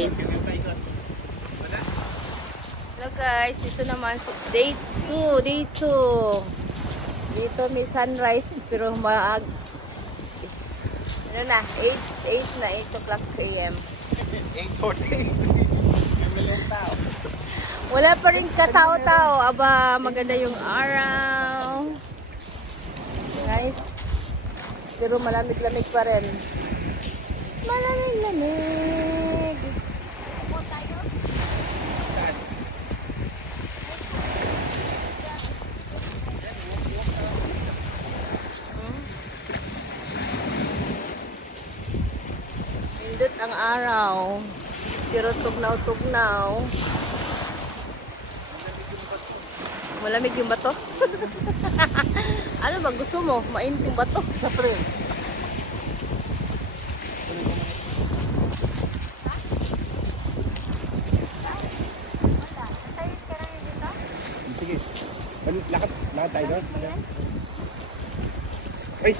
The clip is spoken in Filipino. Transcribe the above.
Hello guys, dito naman day 2, day 2. Dito may sunrise pero maag ano na, 8 na, 8 o'clock a.m. 8:40. Wala pa rin katao-tao. Aba, maganda yung araw. Guys, pero malamig-lamig pa rin. Malamig-lamig. Pindot ang araw. Pero tugnaw-tugnaw. Malamig yung bato. Ano ba gusto mo? Mainit yung bato. Siyempre. Sige. Lakad tayo doon. Ay!